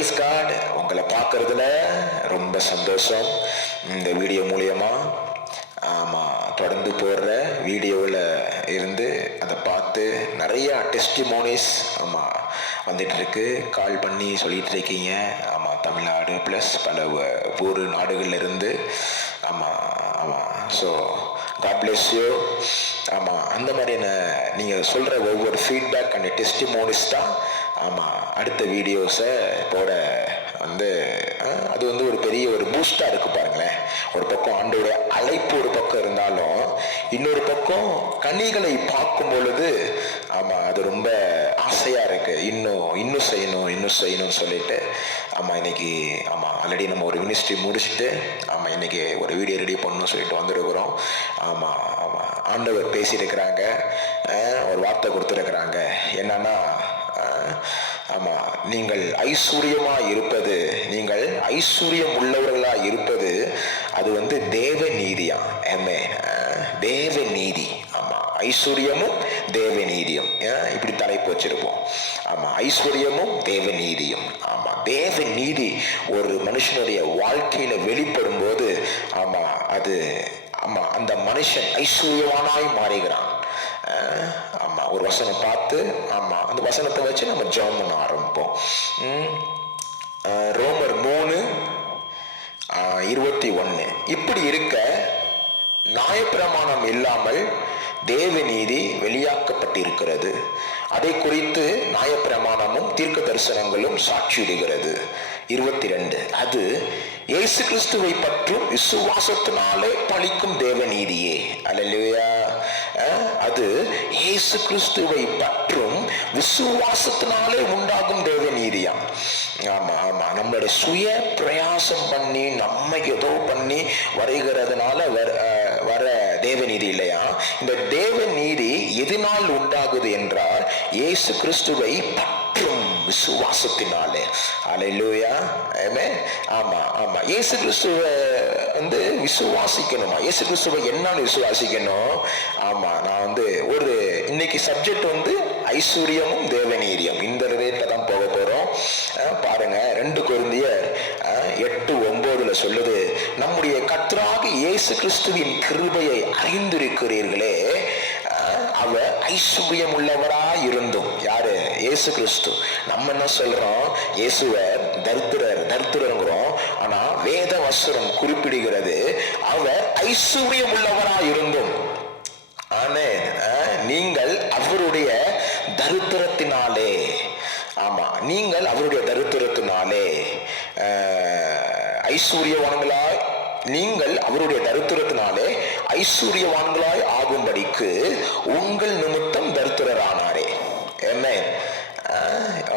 Price card உங்களை பார்க்கறதுல ரொம்ப சந்தோஷம். இந்த வீடியோ மூலியமாக ஆமாம் தொடர்ந்து போடுற வீடியோவில் இருந்து அதை பார்த்து நிறையா டெஸ்டிமோனிஸ் ஆமாம் வந்துட்டுருக்கு. கால் பண்ணி சொல்லிகிட்டு இருக்கீங்க ஆமாம் தமிழ்நாடு ப்ளஸ் பல ஊர் நாடுகள்லேருந்து ஆமாம் ஆமாம் ஸோ காட் bless யூ ஆமாம் அந்த மாதிரியான நீங்கள் சொல்கிற ஒவ்வொரு ஃபீட்பேக் அண்ட் டெஸ்டிமோனிஸ் தான் ஆமாம் அடுத்த வீடியோஸை போட வந்து அது வந்து ஒரு பெரிய ஒரு பூஸ்டாக இருக்குது பாருங்களேன். ஒரு பக்கம் ஆண்டோடைய அழைப்பு ஒரு பக்கம் இருந்தாலும் இன்னொரு பக்கம் கனிகளை பார்க்கும் பொழுது ஆமாம் அது ரொம்ப ஆசையாக இருக்குது இன்னும் இன்னும் செய்யணும் இன்னும் செய்யணும்னு சொல்லிட்டு ஆமாம் இன்னைக்கு ஆமாம் ஆல்ரெடி நம்ம ஒரு மினிஸ்ட்ரி முடிச்சுட்டு ஆமாம் இன்னைக்கு ஒரு வீடியோ ரெடி பண்ணணும்னு சொல்லிட்டு வந்திருக்கிறோம். ஆமாம் ஆமாம் ஆண்டவர் பேசியிருக்கிறாங்க. ஒரு வார்த்தை கொடுத்துருக்குறாங்க. என்னன்னா ஆமாம் ஆமா நீங்கள் ஐஸ்வர்யமாக இருப்பது நீங்கள் ஐஸ்வர்யம் உள்ளவர்களா இருப்பது அது வந்து தேவ நீதியா ஏமே தேவ நீதி ஆமா ஐஸ்வர்யமும் தேவ நீதியும் இப்படி தலைப்பு வச்சிருப்போம். ஆமா ஐஸ்வர்யமும் தேவ நீதியும் ஆமா தேவ நீதி ஒரு மனுஷனுடைய வாழ்க்கையில் வெளிப்படும் போது ஆமா அது ஆமா அந்த மனுஷன் ஐஸ்வர்யவானாய் மாறுகிறான். அஹ் ஒரு வசனம் பார்த்து ஆமா அந்த வசனத்தை வச்சு நம்ம ஜெபம் பண்ண ஆரம்பிப்போம் ரோமர் மூணு இருபத்தி ஒன்று இப்படி இருக்க நியாயப்பிரமாணம் இல்லாமல் தேவநீதி வெளியாக்கப்பட்டிருக்கிறது. அதை குறித்து நியாயப்பிரமாணமும் தீர்க்க தரிசனங்களும் சாட்சியிடுகிறது. இருபத்தி ரெண்டு. அது இயேசு கிறிஸ்துவை பற்றும் விசுவாசத்தினாலே பழிக்கும் தேவநீதியே அல்லவே அதாவது இயேசு கிறிஸ்துவை பற்றும் விசுவாசத்தினாலே உண்டாகும் தேவ நீதியாம் ஆமா ஆமா. நம்மளுடைய சுய பிரயாசம் பண்ணி நம்ம ஏதோ பண்ணி வருகிறதுனால வர வர தேவ நீதி இல்லையா? இந்த தேவ நீதி எதனால் உண்டாகுது என்றால் இயேசு கிறிஸ்துவை பற்றும் விசுவாசத்தினாலே. அலையிலூயா. ஆமா ஆமா. இயேசு கிறிஸ்துவை வந்து விசுவாசிக்கணுமா? இயேசு கிறிஸ்துவை என்னன்னு விசுவாசிக்கணும்? ஆமா நான் வந்து ஒரு இன்னைக்கு சப்ஜெக்ட் வந்து ஐஸ்வர்யமும் தேவநீரியம் இந்த ரேட்ல தான் போக போறோம். பாருங்க ரெண்டு குருந்தியர் எட்டு ஒன்பதுல சொல்லுது நம்முடைய கர்த்தராக இயேசு கிறிஸ்துவின் கிருபையை அறிந்திருக்கிறீர்களே. அஹ் அவர் ஐஸ்வர்யம் உள்ளவரா இருந்தும் யாரு? இயேசு கிறிஸ்து நம்ம என்ன சொல்றோம்? இயேசுவர் தரித்திரர் தரித்திரங்கிறோம் ஆனா வேத வசனம் குறிப்பிடுகிறது அவர் ஐஸ்வர்யம் உள்ளவரா இருந்தும் ஆமென். நீங்கள் அவருடைய தரித்திரத்தினாலே. ஆமா நீங்கள் அவருடைய தரித்திரத்தினாலே. ஐஸ்வர்யவான்களாய் நீங்கள் அவருடைய தரித்திரத்தினாலே ஐஸ்வர்யவான்களாய் ஆகும்படிக்கு உங்கள் நிமித்தம் தரித்திரரானாரே. என்ன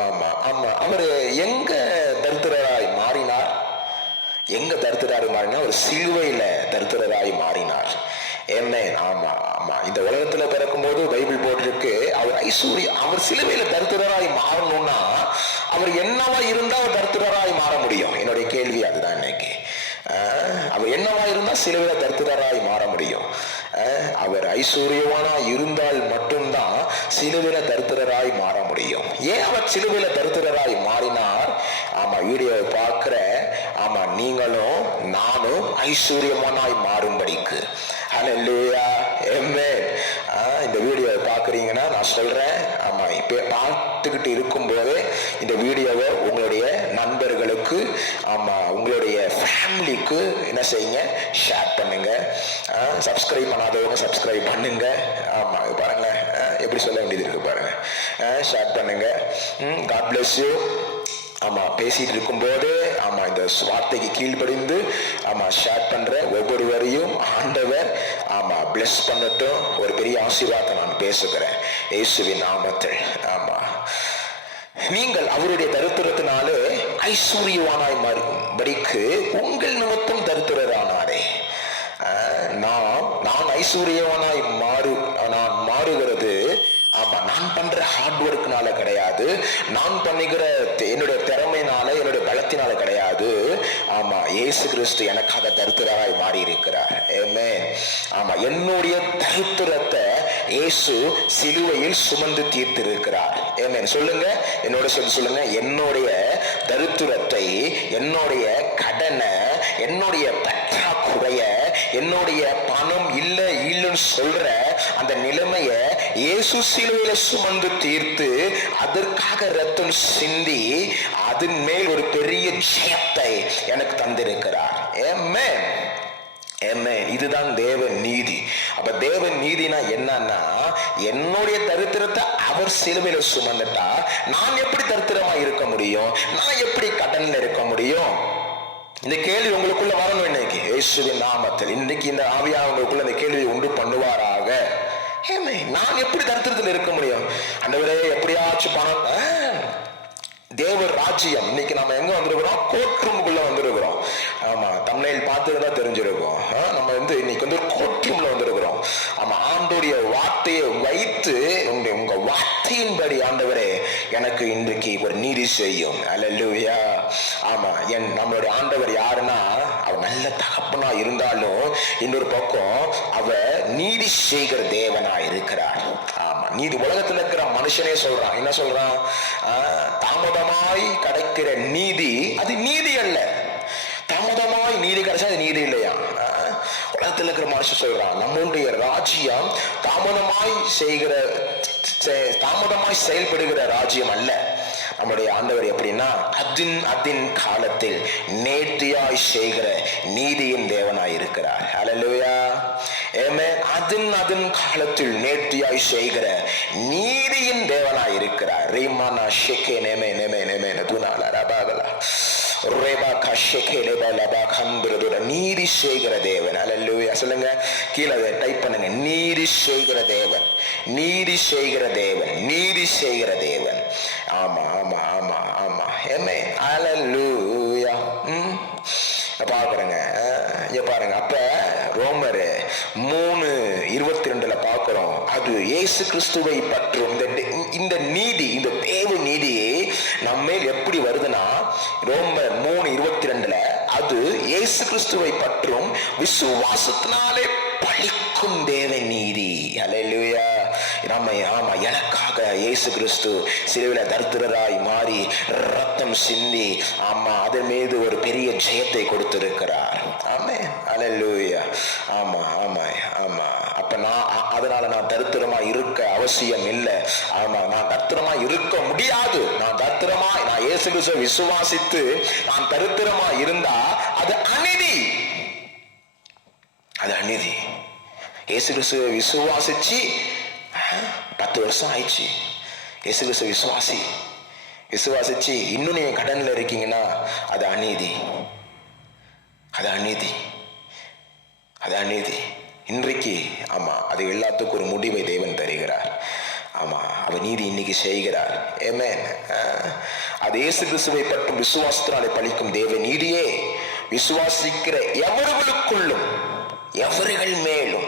ஆமா ஆமா அவரு எங்க தரித்திரராய் மாறினார் எங்க தரித்திராய் மாறினார் அவர் சிலுவையில தருத்தராய் மாறினார். என்ன? ஆமா ஆமா. இந்த உலகத்துல பிறக்கும்போது பைபிள் போட்டிருக்கு. அவர் ஐஸ்வர்ய அவர் சிலுவையில தருத்தராய் மாறணும்னா அவர் என்னவா இருந்தா அவர் தருத்தராய் மாற முடியும்? என்னுடைய கேள்வி அதுதான் இன்னைக்கு. அவர் என்னவா இருந்தா சிலுவையில தருத்தராய் மாற முடியும்? அவர் ஐஸ்வர்யவானா இருந்தால் மட்டும்தான் சிலுவையில தரித்திரராய் மாற முடியும். ஏன் அவர் சிலுவையில தரித்திரராய் மாறினார்? ஆமா வீடியோவை பார்க்கிற ஆமா நீங்களும் நானும் ஐஸ்வர்யமானாய் மாறும்படிக்கு. ஹalleluya amen. ஆ, இந்த வீடியோவை பார்க்குறீங்கன்னா நான் சொல்றேன். ஆமா இப்போ பார்த்துக்கிட்டு இருக்கும்போதே இந்த வீடியோவை உங்களுடைய நண்பர்களுக்கு ஆமா உங்களுடைய ஃபேமிலிக்கு என்ன செய்யுங்க? ஷேர் பண்ணுங்க. சப்ஸ்கிரைப் பண்ணாதவங்க சப்ஸ்கிரைப் பண்ணுங்க. ஆமா இது பாருங்களேன் ஆ, எப்படி சொல்ல வேண்டியது இருக்கு பாருங்க. ஷேர் பண்ணுங்க. காட் பிளஸ் யூ ஆமா பேசிட்டு இருக்கும்போது ஆமா இந்த வார்த்தைக்கு கீழ்ப்படிந்து ஆமா ஷேர் பண்ற ஒவ்வொருவரையும் ஆண்டவர் ஆமா பிளஸ் பண்ணட்டும். ஒரு பெரிய ஆசீர்வாதத்தை நான் பேசுகிறேன். இயேசுவின் நாமத்தில் ஆமா. நீங்கள் அவருடைய தருத்திரத்தினாலே ஐஸ்வர்யவானாய் மாறும்படிக்கு உங்கள் நிமித்தம் தருத்திரரானாரே. ஆஹ், நாம் நான் ஐஸ்வர்யவானாய் மாறு ஆமா நான் பண்ற ஹார்ட் ஒர்க்னால கிடையாது. நான் பண்ணுகிற என்னுடைய திறமைனால என்னுடைய பலத்தினால கிடையாது. ஆமா இயேசு கிறிஸ்து எனக்காக தரித்திரராய் மாறி இருக்கிறார் ஏமே ஆமா என்னுடைய தருத்திரத்தை இயேசு சிலுவையில் சுமந்து தீர்த்திருக்கிறார். ஏமே சொல்லுங்க என்னோட சொல்லி சொல்லுங்க. என்னுடைய தருத்திரத்தை என்னுடைய கடனை என்னுடைய பற்றாக்குறைய என்னுடைய பணம் இல்லை இல்லைன்னு சொல்ற அந்த நிலைமைய இயேசு சிலுவையில சுமந்து தீர்த்து அதற்காக ரத்தம் சிந்தி அதன் மேல் ஒரு பெரிய ஜெயத்தை எனக்கு தந்திருக்கிறார். ஏமே ஏமே இதுதான் தேவ நீதி. அப்ப தேவ நீதினா என்னன்னா என்னுடைய தரித்திரத்தை அவர் சிலுவையில சுமந்துட்டா நான் எப்படி தரித்திரமா இருக்க முடியும்? நான் எப்படி கடன்ல இருக்க முடியும்? இந்த கேள்வி உங்களுக்குள்ள வரணும் இன்னைக்கு. இயேசுவின் நாமத்தில். இன்னைக்கு இந்த ஆவியா உங்களுக்குள்ள இந்த கேள்வியை உண்டு பண்ணுவாராக? ஏமே நான் எப்படி தரித்திரத்தில் இருக்க முடியும்? அந்தவரே எப்படியாச்சும் பணம் தேவர் தேவ ராஜ்யம். இன்னைக்கு நம்ம எங்க வந்திருக்கிறோம்? கோர்ட் ரூமுக்குள்ள வந்திருக்கிறோம். ஆமா தமிழில் பார்த்துருந்தா தெரிஞ்சிருக்கோம். ஆ, நம்ம வந்து இன்னைக்கு வந்து கோர்ட் ரூம்ல வந்திருக்கிறோம். ஆமா ஆண்டோடைய வார்த்தையை வைத்து உங்க உங்க வார்த்தையின்படி ஆண்டவரே எனக்கு இன்றைக்கு ஒரு நீதி செய்யும். அல்லேலூயா ஆமா என் நம்மளுடைய ஆண்டவர் யாருன்னா அவர் நல்ல தகப்பனா இருந்தாலும் இன்னொரு பக்கம் அவர் நீதி செய்கிற தேவனா இருக்கிறார். ஆமா நீதி உலகத்துல இருக்கிற மனுஷனே சொல்றான். என்ன சொல்றான்? ஆஹ், தாமதமாய் கிடைக்கிற நீதி அது நீதி அல்ல. தாமதமாய் நீதி கிடைச்சா அது நீதி இல்லையா? உலகத்துல இருக்கிற மனுஷன் சொல்றான் நம்மளுடைய ராஜ்யம் தாமதமாய் செய்கிற தாமதமாய் செயல்படுகிற ராஜ்யம் அல்ல. நம்முடைய ஆண்டவர் எப்படின்னா அதின் அதின் காலத்தில் நேர்த்தியாய் செய்கிற நீதியின் தேவனாய் இருக்கிறார். ஹalleluya ஏமே அதின் அதின் காலத்தில் நேர்த்தியாய் செய்கிற நீதியின் தேவனாய் இருக்கிறார். ரீமானா ஷெகே நேமே நேமே நேமே நதுனால ரபாகலா. நீதி செய்கிற தேவன். ஹalleluya சொல்லுங்க. கீழே டைப் பண்ணுங்க. நீதி செய்கிற தேவன். நீதி செய்கிற தேவன். நீதி செய்கிற தேவன். ஆமா ஆமா ஆமா ஆமா. என்ன? ஹalleluya ம்? பாக்குறேங்க. இங்க பாருங்க. அப்ப ரோமர் மூணு இருபத்தி ரெண்டுல பாக்குறோம். அது இயேசு கிறிஸ்துவை பற்றும் இந்த டெ- இந்த நீதி இந்த தேவ நீதி நம்ம எப்படி வருதுன்னா ரோமர் மூணு இருபத்தி ரெண்டுல அது இயேசு கிறிஸ்துவை பற்றும் விசுவாசத்தினாலே பழிக்கும் தேவ நீதி. அலையிலுயா நம்ம ஆமா எனக்காக இயேசு கிறிஸ்து சிலுவில தரித்திரராய் மாறி ரத்தம் சிந்தி ஆமா அதன் மீது ஒரு பெரிய ஜெயத்தை கொடுத்திருக்கிறார். ஆமே அலல்லூயா ஆமா ஆமா ஆமா. அப்ப நான் அதனால நான் தரித்திரமா இருக்க அவசியம் இல்லை. ஆமா நான் தரித்திரமா இருக்க முடியாது. நான் தத்திரமா நான் இயேசு கிறிஸ்துவை விசுவாசித்து நான் தரித்திரமா இருந்தா அது அநீதி. அது அநீதி. இயேசு கிறிஸ்துவை விசுவாசிச்சு பத்து வருஷம் ஆயிடுச்சு. இயேசு விசு விசுவாசி விசுவாசிச்சு இன்னும் நீங்கள் கடனில் இருக்கீங்கன்னா அது அநீதி. அது அநீதி. அது அநீதி. இன்றைக்கு ஆமாம் அது எல்லாத்துக்கும் ஒரு முடிவை தேவன் தருகிறார். ஆமா அவர் நீதி இன்னைக்கு செய்கிறார். ஏமேன் அது இயேசு கிறிஸ்துவை பற்றும் விசுவாசத்தினாலே பழிக்கும் தேவ நீதியே. விசுவாசிக்கிற எவர்களுக்குள்ளும் எவர்கள் மேலும்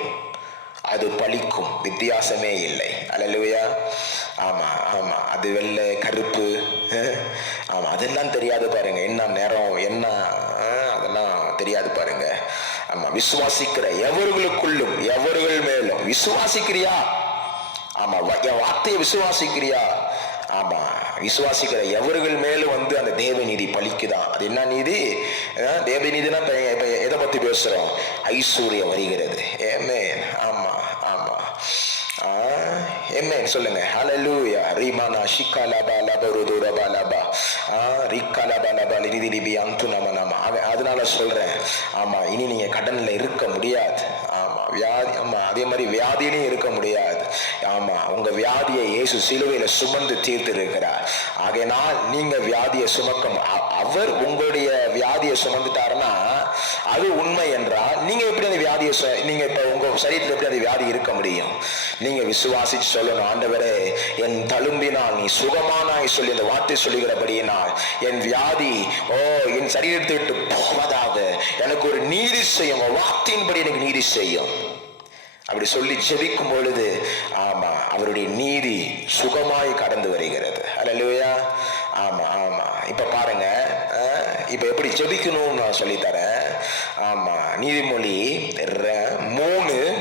அது பழிக்கும். வித்தியாசமே இல்லை. அலலுவையா ஆமா ஆமா. அது வெள்ளை கருப்பு ஆமா அதெல்லாம் தெரியாது பாருங்க. என்ன நேரம் என்ன அதெல்லாம் தெரியாது பாருங்க. ஆமா விசுவாசிக்கிற எவர்களுக்குள்ளும் எவர்கள் மேலும் விசுவாசிக்கிறியா? ஆமா என் வார்த்தையை விசுவாசிக்கிறியா? ஆமா விசுவாசிக்கிற எவர்கள் மேலும் வந்து அந்த தேவ நீதி அது என்ன நீதி? அஹ், தேவ நீதினா இப்ப எதை பத்தி பேசுறோம்? ஐஸ்வர்யம் வருகிறது. ஏமே ஆமா ஆமா. எம்மேன் சொல்லுங்க. ஹalleluya ரீமானா ஷிகாலபா லபருது ரபலபா ஆ ரிக்கா லபா லிதி லிபி அந்து நம நம அதனால சொல்றேன். ஆமா இனி நீங்க கடன்ல இருக்க முடியாது. ஆமா வியாதி ஆமா அதே மாதிரி வியாதியிலையும் இருக்க முடியாது. ஆமா உங்க வியாதியை இயேசு சிலுவையில சுமந்து தீர்த்து இருக்கிறார் ஆகையினால் நீங்க வியாதியை சுமக்க அவர் உங்களுடைய வியாதியை சுமந்துட்டாருன்னா அது உண்மை என்றால் நீங்க எப்படி அந்த வியாதியை நீங்க இப்ப உங்க சரீரத்தில் எப்படி அந்த வியாதி இருக்க முடியும்? நீங்க விசுவாசிச்சு சொல்லணும் ஆண்டவரே என் தழும்பினால் நீ சுகமானாய் சொல்லி அந்த வார்த்தை சொல்லுகிறபடியினால் என் வியாதி ஓ என் சரீரத்தை விட்டு போவதாக எனக்கு ஒரு நீதி செய்யும் வார்த்தையின்படி எனக்கு நீதி செய்யும். அப்படி சொல்லி ஜெபிக்கும் பொழுது ஆமா அவருடைய நீதி சுகமாய் கடந்து வருகிறது. நான் சொல்லித்தரேன். ஆமா நீதிமொழி மூணு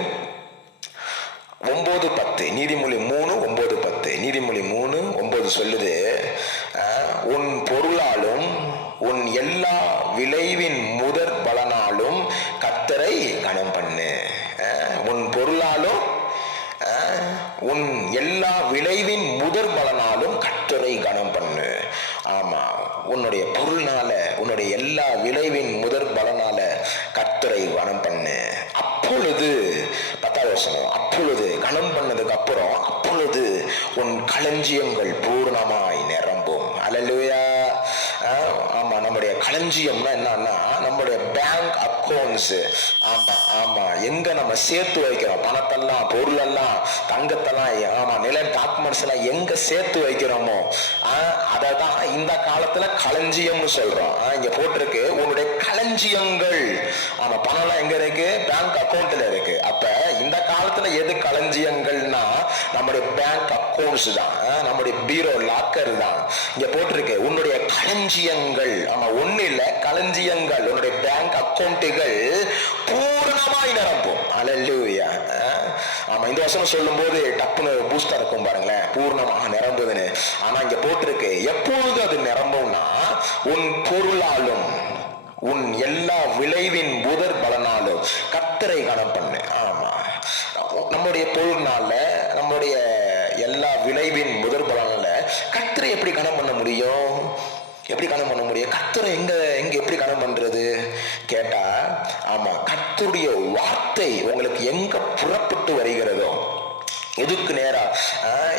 ஒன்பது பத்து. நீதிமொழி மூணு ஒன்பது பத்து. நீதிமொழி மூணு ஒன்பது சொல்லுது. உன் பொருளாலும் உன் எல்லா விளைவின் களஞ்சியங்கள் பூர்ணமாய் நிரம்பும். அலலுயா ஆமா நம்முடைய களஞ்சியம்னா என்னன்னா நம்முடைய பேங்க் அக்கௌண்ட்ஸ் எங்க நம்ம சேர்த்து வைக்கிறோம்? பணத்தெல்லாம் பொருளெல்லாம் தங்கத்தெல்லாம் ஆமா நில டாக்குமெண்ட்ஸ் எல்லாம் எங்க சேர்த்து வைக்கிறோமோ அதை தான் இந்த காலத்துல களஞ்சியம்னு சொல்றோம். ஆஹ், இங்க போட்டிருக்கு உன்னுடைய களஞ்சியங்கள். ஆமா பணம்லாம் எங்க இருக்கு? பேங்க் அக்கௌண்ட்ல இருக்கு. அப்ப இந்த காலத்துல எது களஞ்சியங்கள்னா நம்முடைய பேங்க் அக்கௌண்ட்ஸ் தான். ஆஹ், நம்முடைய பீரோ லாக்கர் தான். இங்க போட்டிருக்கு உன்னுடைய களஞ்சியங்கள். ஆமா ஒண்ணு இல்ல களஞ்சியங்கள். உன்னுடைய பேங்க் அக்கௌண்ட்டுகள் பூரணமாய் நிரப்பும். அல்லேலூயா. ஆமா இந்த வசனம் சொல்லும்போது டப்புன்னு பூஸ்டா இருக்கும் பாருங்களேன். பூர்ணமாக நிரம்புதுன்னு. ஆனா இங்க போட்டிருக்கு. எப்பொழுது அது நிரம்பும்னா உன் பொருளாலும் உன் எல்லா விளைவின் முதற் பலனாலும் கத்தரை கனம் பண்ணு. ஆமா. நம்முடைய பொருள்னால நம்முடைய எல்லா விளைவின் முதற் பலனால கத்தரை எப்படி கனம் பண்ண முடியும்? எப்படி கனம் பண்ண முடியும்? கத்தரை எங்க எங்க எப்படி கனம் பண்றது? கேட்டா ஆமா கத்தருடைய வார்த்தை உங்களுக்கு எங்க புறப்பட்டு வருகிறதோ எதுக்கு நேரா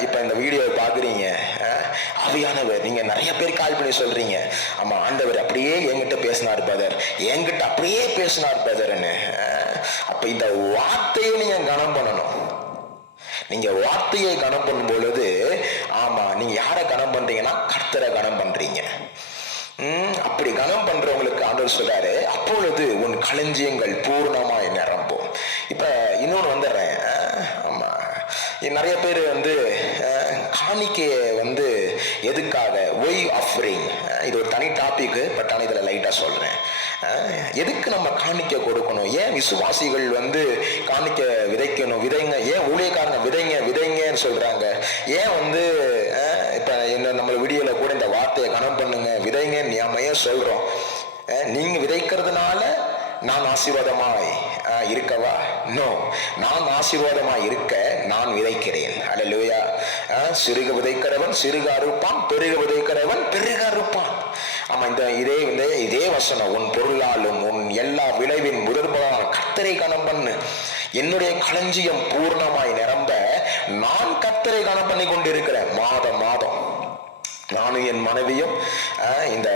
இப்ப இந்த வீடியோவை பாக்குறீங்க ஆஹ், ஆவியானவர் நீங்க நிறைய பேர் கால் பண்ணி சொல்றீங்க. ஆமா ஆண்டவர் அப்படியே என்கிட்ட பேசினார் பதர் என்கிட்ட அப்படியே பேசினார் பதர்ன்னு அப்ப இந்த வார்த்தையை நீங்க கனம் பண்ணணும். நீங்க வார்த்தையை கனம் பண்ணும் பொழுது ஆமா நீங்க யாரை கனம் பண்றீங்கன்னா கர்த்தரை கனம் பண்றீங்க. அப்படி கனம் பண்றவங்களுக்கு ஆண்டவர் சொல்றாரு அப்பொழுது உன் களஞ்சியங்கள் பூர்ணமாய் நிரம்பும். இப்ப இன்னொன்னு வந்துடுறேன். ஆமா. நிறைய பேர் வந்து காணிக்கையை வந்து எதுக்காக? ஒய் ஆஃபரிங் இது ஒரு தனி டாபிக் பட் ஆனால் இதில் லைட்டாக சொல்கிறேன் எதுக்கு நம்ம காணிக்க கொடுக்கணும்? ஏன் விசுவாசிகள் வந்து காணிக்க விதைக்கணும்? விதைங்க ஏன் ஊழியக்காரங்க விதைங்க விதைங்கன்னு சொல்கிறாங்க ஏன் வந்து இப்போ என்ன நம்ம வீடியோவில் கூட இந்த வார்த்தையை கனம் பண்ணுங்க. விதைங்க நாம சொல்கிறோம் நீங்கள் விதைக்கிறதுனால நான் ஆசீர்வாதமாய் இருக்கவா? நோ நான் ஆசீர்வாதமாக இருக்க நான் விதைக்கிறேன். அல்லேலூயா சிறுக விதைக்கிறவன் சிறுக அறுப்பான் பெருக விதைக்கிறவன் பெருக அறுப்பான். ஆமா இந்த இதே இந்த இதே வசனம் உன் பொருளாலும் உன் எல்லா விளைவின் முதற்பலனான கத்தரை கணம் பண்ணு என்னுடைய களஞ்சியம் பூர்ணமாய் நிரம்ப நான் கத்தரை கணம் பண்ணி கொண்டிருக்கிறேன். மாதம் மாதம். நானும் என் மனைவியும் இந்த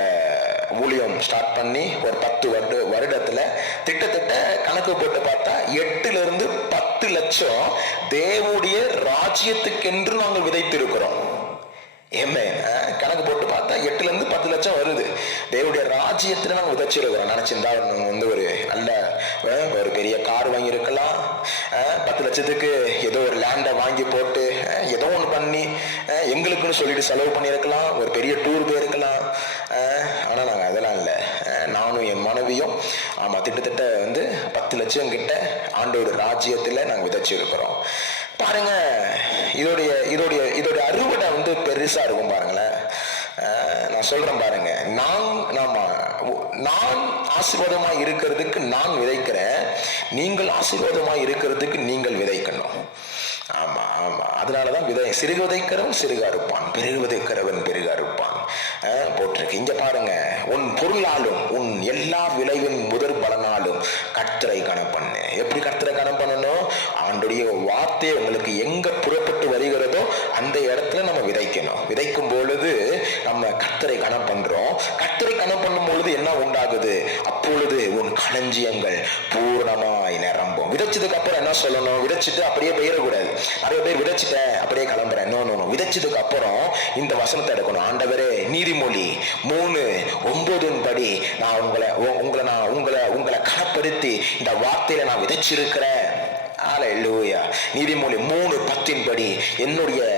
ஊழியம் ஸ்டார்ட் பண்ணி ஒரு பத்து வருட வருடத்துல திட்டத்தட்ட கணக்கு போட்டு பார்த்தா எட்டுல இருந்து பத்து லட்சம் தேவனுடைய ராஜ்யத்துக்கென்று நாங்கள் விதைத்திருக்கிறோம். ஏமே கணக்கு போட்டு பார்த்தா எட்டுல இருந்து பத்து லட்சம் வருது. தேவனுடைய ராஜ்யத்துல நாங்கள் உதச்சிருக்கிறோம் நினைச்சிருந்தா வந்து ஒரு நல்ல ஒரு பெரிய கார் வாங்கியிருக்கலாம். பத்து லட்சத்துக்கு ஏதோ ஒரு லேண்டை வாங்கி போட்டு ஏதோ ஒன்று பண்ணி எங்களுக்குன்னு சொல்லிட்டு செலவு பண்ணியிருக்கலாம். ஒரு பெரிய டூர் போயிருக்கலாம் அஹ், ஆனா நாங்க அதெல்லாம் இல்லை நானும் என் மனைவியும் ஆமாம் திட்டத்தட்ட வந்து பத்து லட்சம் கிட்ட ஆண்டோட ராஜ்யத்தில் நாங்க விதைச்சிருக்கிறோம். பாருங்க இதோடைய இதோடைய இதோடைய அறுவடை வந்து பெருசா இருக்கும் பாருங்களேன். நான் சொல்றேன் பாருங்க. நான் நாம நான் ஆசீர்வாதமாக இருக்கிறதுக்கு நான் விதைக்கிறேன். நீங்கள் ஆசீர்வாதமாக இருக்கிறதுக்கு நீங்கள் விதைக்கணும். ஆமா ஆமா. அதனாலதான் விதை சிறுக விதைக்கிறவன் சிறுக அறுப்பான் பெருகு விதைக்கிறவன் பெருக அறுப்பான். போட்டிருக்கு. இங்க பாருங்க உன் பொருளாலும் உன் எல்லா விளைவின் முதல் கர்த்தரை கணம் எப்படி கர்த்தரை கனப்பண்ணணும் ஆண்டுடைய வார்த்தை உங்களுக்கு எங்க புறப்பட்டு வருகிறதோ அந்த இடத்துல நம்ம விதைக்கணும். விதைக்கும் பொழுது நம்ம கர்த்தரை கணம் விதைச்சதுக்கு அப்புறம் என்ன சொல்லணும்? விதைச்சிட்டு அப்படியே போயிடக்கூடாது. நிறைய பேர் விதைச்சிட்டேன் அப்படியே கிளம்புறேன். நோ நோ விதைச்சதுக்கு அப்புறம் இந்த வசனத்தை எடுக்கணும். ஆண்டவரே நீதிமொழி மூணு ஒன்பதின் படி நான் உங்களை உங்களை நான் உங்களை உங்களை கனப்படுத்தி இந்த வார்த்தையில நான் விதைச்சிருக்கிறேன். ஆலை ஹalleluya நீதிமொழி மூணு பத்தின் படி என்னுடைய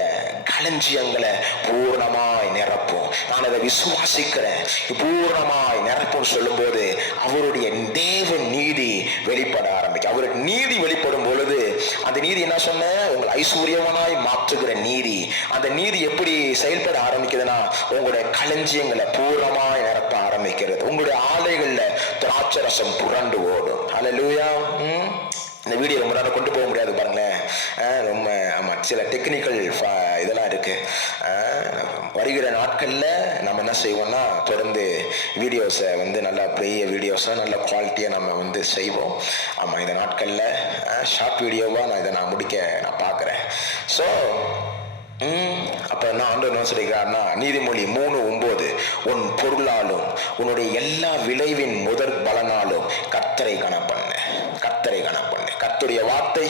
களஞ்சியங்களை பூர்ணமாய் நிரப்பும். நான் அதை விசுவாசிக்கிறேன். பூரணமாய் நிரப்பும் சொல்லும்போது அவருடைய தேவ நீதி வெளிப்பட ஆரம்பிக்கும். அவருடைய நீதி வெளிப்படும் பொழுது அந்த நீதி என்ன சொன்ன? உங்களை ஐஸ்வர்யவனாய் மாற்றுகிற நீதி. அந்த நீதி எப்படி செயல்பட ஆரம்பிக்குதுன்னா உங்களுடைய களஞ்சியங்களை பூர்ணமாய் நிரப்ப ஆரம்பிக்கிறது. உங்களுடைய ஆலைகளில் திராட்சரசம் புரண்டு ஓடும். அலலூயா ம்? இந்த வீடியோ ரொம்ப நேரம் கொண்டு போக முடியாது பாருங்களேன். ரொம்ப ஆமாம் சில டெக்னிக்கல் இதெல்லாம் இருக்குது வருகிற நாட்களில் நம்ம என்ன செய்வோம்னா தொடர்ந்து வீடியோஸை வந்து நல்லா பெரிய வீடியோஸாக நல்ல குவாலிட்டியாக நம்ம வந்து செய்வோம். ஆமாம் இந்த நாட்களில் ஷார்ட் வீடியோவாக நான் இதை நான் முடிக்க நான் பார்க்குறேன் ஸோ அப்போ என்ன ஆண்டவர் என்ன சொல்லிக்கிறார்னா நீதிமொழி மூணு ஒம்பது உன் பொருளாலும் உன்னுடைய எல்லா விளைவின் முதற் பலனாலும் கத்தரை கணப்பண்ண கத்தரை கணப்பண்ண கர்த்தருடைய வார்த்தை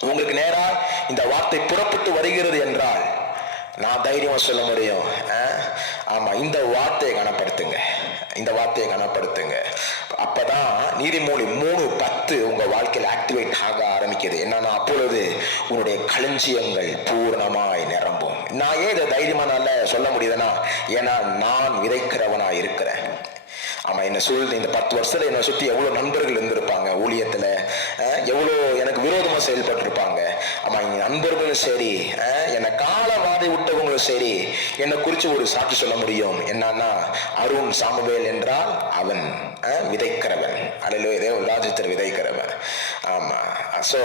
உங்களுக்கு நேரா இந்த வார்த்தை புறப்பட்டு வருகிறது என்றால் நான் தைரியமா சொல்ல முடியும். அஹ்? ஆமா இந்த வார்த்தையை கனப்படுத்துங்க. இந்த வார்த்தையை கனப்படுத்துங்க. அப்பதான் நீதிமொழி மூணு பத்து உங்க வாழ்க்கையில் ஆக்டிவேட் ஆக ஆரம்பிக்குது. என்னன்னா அப்பொழுது உன்னுடைய களஞ்சியங்கள் பூர்ணமாய் நிரம்பும். நான் ஏன் இதை தைரியமானால சொல்ல முடியுதுன்னா ஏன்னா நான் விதைக்கிறவனா இருக்கிறேன். ஆமாம் என்னை சூழ்ந்த இந்த பத்து வருஷத்தில் என்னை சுற்றி எவ்வளோ நண்பர்கள் இருந்திருப்பாங்க ஊழியத்தில் எவ்வளோ எனக்கு விரோதமாக செயல்பட்டிருப்பாங்க. ஆமாம் எங்கள் நண்பர்களும் சரி அஹ், என்னை காலவாதை விட்டவங்களும் சரி என்னை குறித்து ஒரு சாட்சி சொல்ல முடியும். என்னன்னா அருண் சாமுவேல் என்றால் அவன் விதைக்கிறவன். அலையிலோ இதே ஒரு விதைக்கிறவன். ஆமாம் ஸோ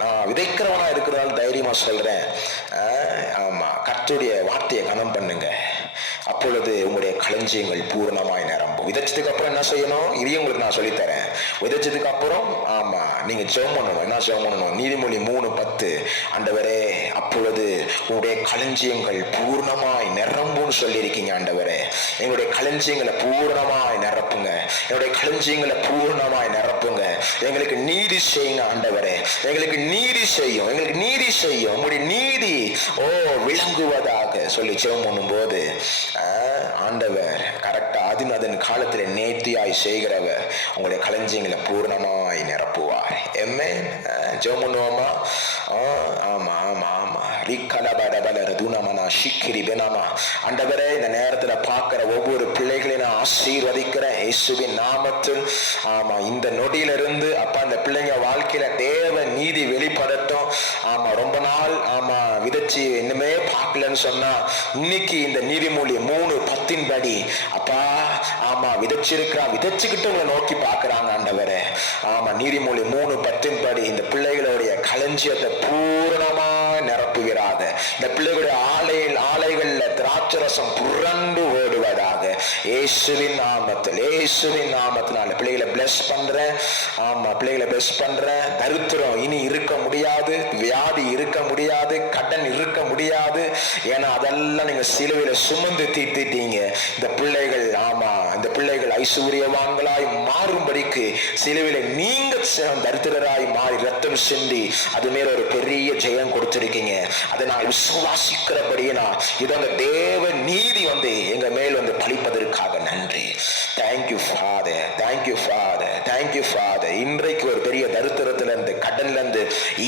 நான் விதைக்கிறவனாக இருக்கிறதால தைரியமாக சொல்கிறேன் ஆமாம் கற்றுடைய வார்த்தையை கனம் பண்ணுங்கள் அப்பொழுது உங்களுடைய களஞ்சியங்கள் பூரணமாய் நிரம்பும். விதைச்சதுக்கு அப்புறம் என்ன செய்யணும்? இதையும் உங்களுக்கு நான் சொல்லித்தரேன். விதைச்சதுக்கு அப்புறம் ஆமா நீங்க ஜெபம் பண்ணணும். என்ன ஜெபம் பண்ணணும்? நீதிமொழி மூணு பத்து. ஆண்டவரே அப்பொழுது உங்களுடைய களஞ்சியங்கள் பூர்ணமாய் நிரம்பும்னு சொல்லியிருக்கீங்க ஆண்டவரே. எங்களுடைய களஞ்சியங்களை பூர்ணமாய் நிரப்புங்க. என்னுடைய களஞ்சியங்களை பூர்ணமாய் நிரப்புங்க. எங்களுக்கு நீதி செய்யுங்க ஆண்டவரே. எங்களுக்கு நீதி செய்யும். எங்களுக்கு நீதி செய்யும். உங்களுடைய நீதி ஓ விளங்குவதாக சொல்லி ஜெபம் பண்ணும்போது போது ஆண்டவர் கரெக்டா ஆதிநாதன் காலத்தில் காலத்துல நேர்த்தியாய் செய்கிறவர். உங்களுடைய களஞ்சியங்களை பூர்ணமாய் நிரப்புவார். எம்மே ஜோமுனோமா ஆ ஆமா ஆமா ஆமா. ஆமா ரிக்கலபடபலரதுனமனா ஷிக்கிரி பெனாமா. ஆண்டவரே இந்த நேரத்துல பார்க்குற ஒவ்வொரு ஆசீர்வதிக்கிறேன் இயேசுவின் நாமத்தில். ஆமா இந்த நொடியிலிருந்து அப்பா இந்த பிள்ளைங்க வாழ்க்கையில தேவ நீதி வெளிப்படட்டும் ஆமா ரொம்ப நாள் ஆமா விதைச்சு இன்னுமே பார்க்கலன்னு சொன்னா இன்னைக்கு இந்த நீதிமொழி மூணு பத்தின் படி. அப்பா ஆமா விதைச்சிருக்கிறா விதைச்சுக்கிட்டு உங்களை நோக்கி பார்க்குறாங்க ஆண்டவரே. ஆமா நீதிமொழி மூணு பத்தின் படி. இந்த பிள்ளைகளுடைய களஞ்சியத்தை பூரணமா நிரப்புகிறாத இந்த பிள்ளைகளுடைய ஆலையில் ஆலைகளில் திராட்சரசம் புரண்டு ஓடுவதாக. இயேசுவின் நாமத்தில் இயேசுவின் நாமத்தினால பிள்ளைகளை பிளஸ் பண்றேன் ஆமா பிள்ளைகளை பிளஸ் பண்றேன் தருத்திரம் இனி இருக்க முடியாது வியாதி இருக்க முடியாது கடன் இருக்க முடியாது. ஏன்னா அதெல்லாம் நீங்க சிலுவையில சுமந்து தீர்த்திட்டீங்க. இந்த பிள்ளைகள் ஆமா இந்த பிள்ளைகள் ஐஸ்வர்யவான்களாய் மாறும்படிக்கு சிலுவையில நீங்க தரித்திரராய் மாறி ரத்தம் சிந்தி அது மேல ஒரு பெரிய ஜெயம் கொடுத்திருக்கீங்க. அதை நான் விசுவாசிக்கிறபடியே இது தேவ நீதி வந்து எங்க மேல் வந்து பழிப்பதற்காக நன்றி. Thank you father thank you father thank you father இன்றைக்கு ஒரு பெரிய தருத்திரத்துல இருந்து கடன்ல இருந்து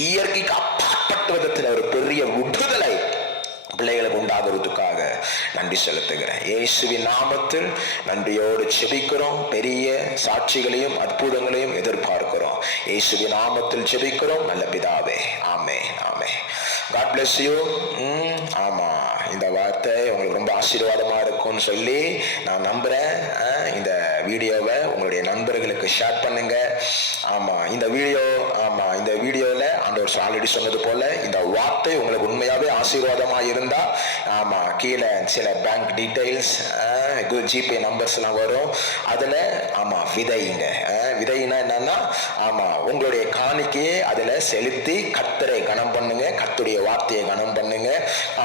இயற்கைக்கு அப்பாற்பட்ட விதத்துல ஒரு பெரிய விடுதலை பிள்ளைகளுக்கு உண்டாகிறதுக்காக நன்றி செலுத்துகிறேன். இயேசுவின் நாமத்தில் நன்றியோடு செபிக்கிறோம் பெரிய சாட்சிகளையும் அற்புதங்களையும் எதிர்பார்க்கிறோம். இயேசுவின் நாமத்தில் செபிக்கிறோம் நல்ல பிதாவே காட் யூ ஆமா. இந்த வார்த்தை உங்களுக்கு ரொம்ப ஆசீர்வாதமா இருக்கும்னு சொல்லி நான் நம்புறேன். இந்த வீடியோவை உங்களுடைய நண்பர்களுக்கு ஷேர் பண்ணுங்க. ஆமா இந்த வீடியோ ஆமா இந்த வீடியோல ஆண்டவர் ஆல்ரெடி சொன்னது போல இந்த வார்த்தை உங்களுக்கு உண்மையாவே ஆசீர்வாதமா இருந்தா ஆமா கீழே சில பேங்க் டீட்டெயில்ஸ் டீடைல்ஸ் ஜிபே நம்பர்ஸ்லாம் வரும். அதில் ஆமாம் விதைங்க. விதைனா என்னன்னா ஆமாம் உங்களுடைய காணிக்கையை அதில் செலுத்தி கத்தரை கனம் பண்ணுங்க கத்துடைய வார்த்தையை கனம் பண்ணுங்க.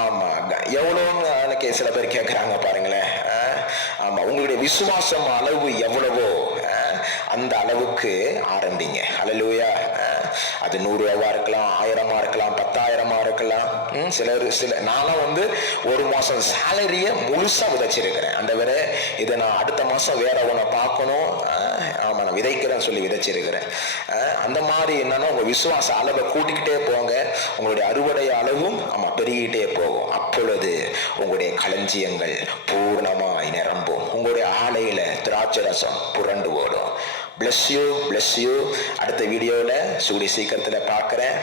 ஆமாம் எவ்வளோன்னு எனக்கு சில பேர் கேட்குறாங்க பாருங்களேன். ஆமாம் உங்களுடைய விசுவாசம் அளவு எவ்வளவோ அந்த அளவுக்கு ஆரம்பிங்க. அலலூயா அது நூறுபாவா இருக்கலாம் ஆயிரமா இருக்கலாம் பத்தாயிரம் சிலர் சில நானும் வந்து ஒரு மாதம் சேலரியை முழுசாக விதைச்சிருக்கிறேன். அந்த வேற இதை நான் அடுத்த மாதம் வேற ஒன்றை பார்க்கணும். ஆமாம் நான் விதைக்கிறேன்னு சொல்லி விதைச்சிருக்கிறேன். அந்த மாதிரி என்னன்னா உங்கள் விசுவாச அளவை கூட்டிக்கிட்டே போங்க. உங்களுடைய அறுவடை அளவும் ஆமாம் பெருகிட்டே போகும். அப்பொழுது உங்களுடைய களஞ்சியங்கள் பூர்ணமாய் நிரம்பும். உங்களுடைய ஆலையில் திராட்சை ரசம் புரண்டு ஓடும். பிளஸ் யூ பிளஸ் யூ அடுத்த வீடியோவில் சூடி சீக்கிரத்தில் பார்க்குறேன்.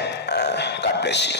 God bless you